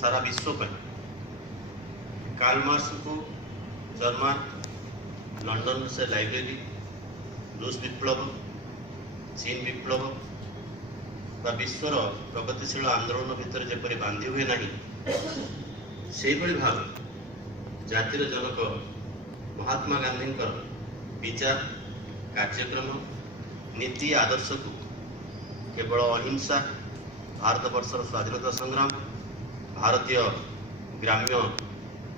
सारा विश्व पर कार्ल मार्क्स को जर्मन लंदन से लाइब्रेरी रूस विप्लव चीन विप्लव बा विश्वर प्रगतिशील आंदोलन भितर जेपरी बांधी हुए नहीं से भाव जातिर जनक महात्मा गांधी विचार कार्यक्रम नीति आदर्श को केवल अहिंसा भारत वर्षर स्वाधीनता संग्राम भारतीय ग्राम्य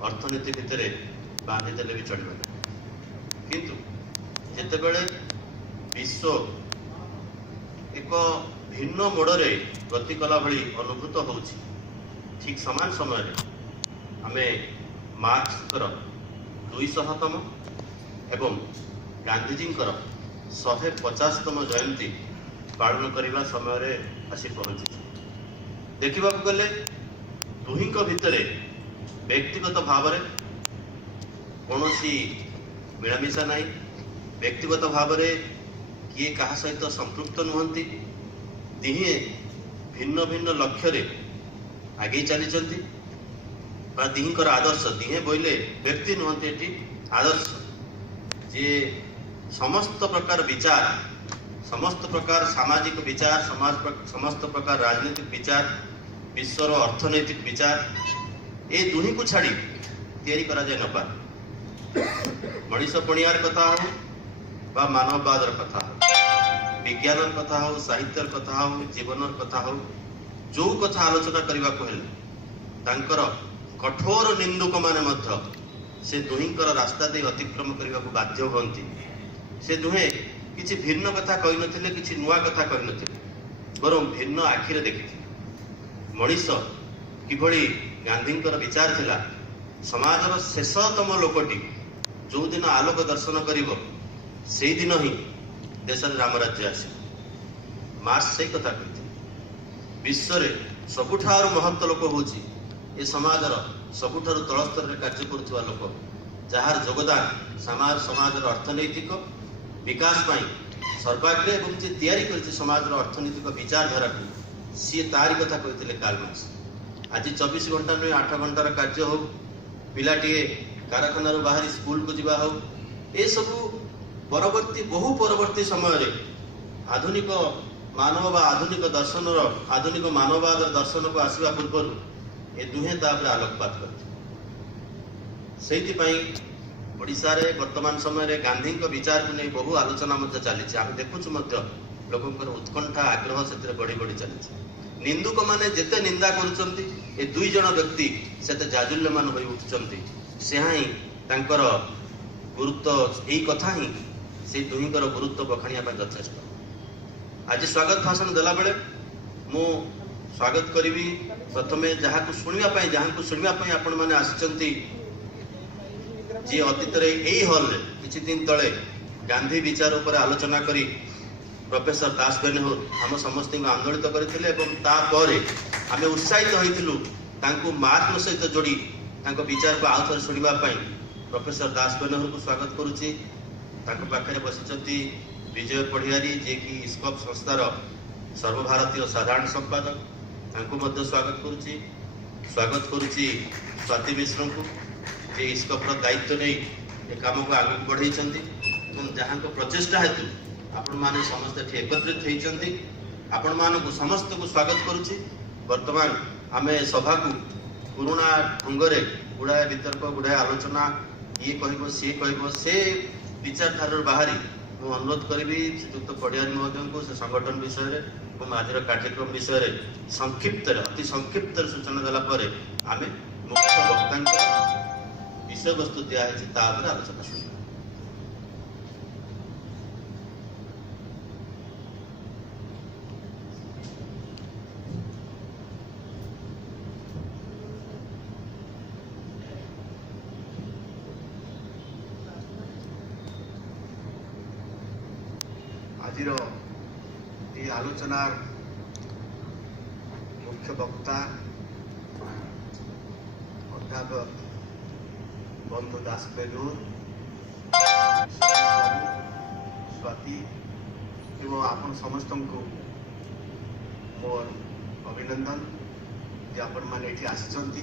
अर्थनीति भितर बांधिदेले भी चढ़ किंतु जितेबले विश्व एक भिन्न मोड़े गति कला भली अनुभूत होउछि ठीक समान समय आमे मार्क्सर 200तम एवं गांधीजी 150तम जयंती पालन करने समय आसी पहुंची देखा गले दुही भितर व्यक्तिगत भाव कौन मिलामिशा ना व्यक्तिगत भाव किए क्या सहित संपृक्त नुहति दिहे भिन्न भिन्न लक्ष्य आगे चली दिहींकर आदर्श दिहे बोले व्यक्ति नुहति ये आदर्श जे समस्त प्रकार विचार समस्त प्रकार सामाजिक विचार समस्त प्रकार राजनीतिक विचार विश्वर अर्थनैतिक विचार ये दुही को छाड़ी तैयारी करा जाए न पारे मनीष पणियार कथा हो बा मानववादर कथा हो विज्ञान कथा हो साहित्यर कथा हो जीवन कथा हो जो कथा आलोचना करने को तांकर कठोर निंदुक माने मध्य से दुहींकर रास्ता दे अतिक्रम करने को बाध्य होती से दुहे किसी भिन्न कथा कही नथिले किसी नुआ कथा कही नथिले बरं भिन्न आखिरे देखिथिले मनीष किभली गांधींकर विचार थिला समाजर शेषतम लोकटी जो दिन आलोक दर्शन करिवो सेही दिन ही देश रामराज्य आसे मार्क्स से कथा कहिथिले विश्व रे सबुठार महत्व लोक होची ए समाजर सबुठार तल स्तर रे कार्य करुवा लोक जार योगदान समाजर अर्थनैतिक विकास सर्वाग्रे एवं जे तैयारी कर समाज अर्थनैतिक विचारधारा को सी तारी कथा कहते कार्ल मार्क्स आज 24 घंटा नुहे 8 घंटार कार्य हो पिलाटीए कारखाना बाहरी स्कूल को जावा हो ये सब परवर्ती बहु परवर्ती समय आधुनिक मानव बा आधुनिक दर्शन आधुनिक मानववाद दर्शन को आसवा पूर्व ये दुहे तापर आलोकपात कर ओडिशा रे वर्तमान समय गांधी विचार को नहीं बहु आलोचना चली आम देखुचु लोकंर उत्कंठा आग्रह से बढ़ी बढ़ी चली निंदुक माने जेते निंदा करुचंती ए दुई जन व्यक्ति सेते जाजुल्यमान होई उठुचंती से ही तांकर गुरुत्व यही कथा ही से दुहींकर गुरुत्व बखाणिया यथेष्ट आज स्वागत भाषण देला बेले मु स्वागत करी प्रथमे जहाँ को शुणा आपण मैंने आसिचंती जी अतीत यही हल किछि दिन तले गांधी विचार उपर आलोचना करी प्रोफेसर दास बेनहुर आम समस्त आंदोलित करथिले एवं तापर आमे उत्साहित होइथिलु तांको मार्क्स सहित जोड़ी तांको विचार को आउ थरे सुनिबा पई प्रोफेसर दास बेनहुर को स्वागत करूची तांको पाखरे बसिचंती विजय पढ़ियारी जे कि इस्कॉप संस्थार सर्वभारतीय साधारण संपादक तांको मध्य स्वागत करूची स्वाति मिश्र को जे इस्कॉपर दायित्व नहीं काम को आगे बढ़ाई जहाँ को प्रचेषा हेतु आपण माने समस्त एकत्रित होती आपण मानक समस्त को स्वागत करुच्ची वर्तमान आमे सभा को पुराणा ढंगरे गुड़ाए वितर्क गुड़ाए आलोचना ये कह सी कह से विचारधारा बाहरी मु अनुरोध करी श्रीजुक्त पढ़ियारी महोदय को से संगठन विषय आज कार्यक्रम विषय संक्षिप्त अति संक्षिप्त सूचना देला आमे मुख्य वक्ता विषय वस्तु दिखाई आलोचना शुरू आज आलोचना मुख्य वक्ता अध्यापक बंधु दास बेनहुर स्वाति एवं आपण समस्त को मोर अभिनंदन ଯେ ଆପଣମାନେ ଏଠି ଆସିଛନ୍ତି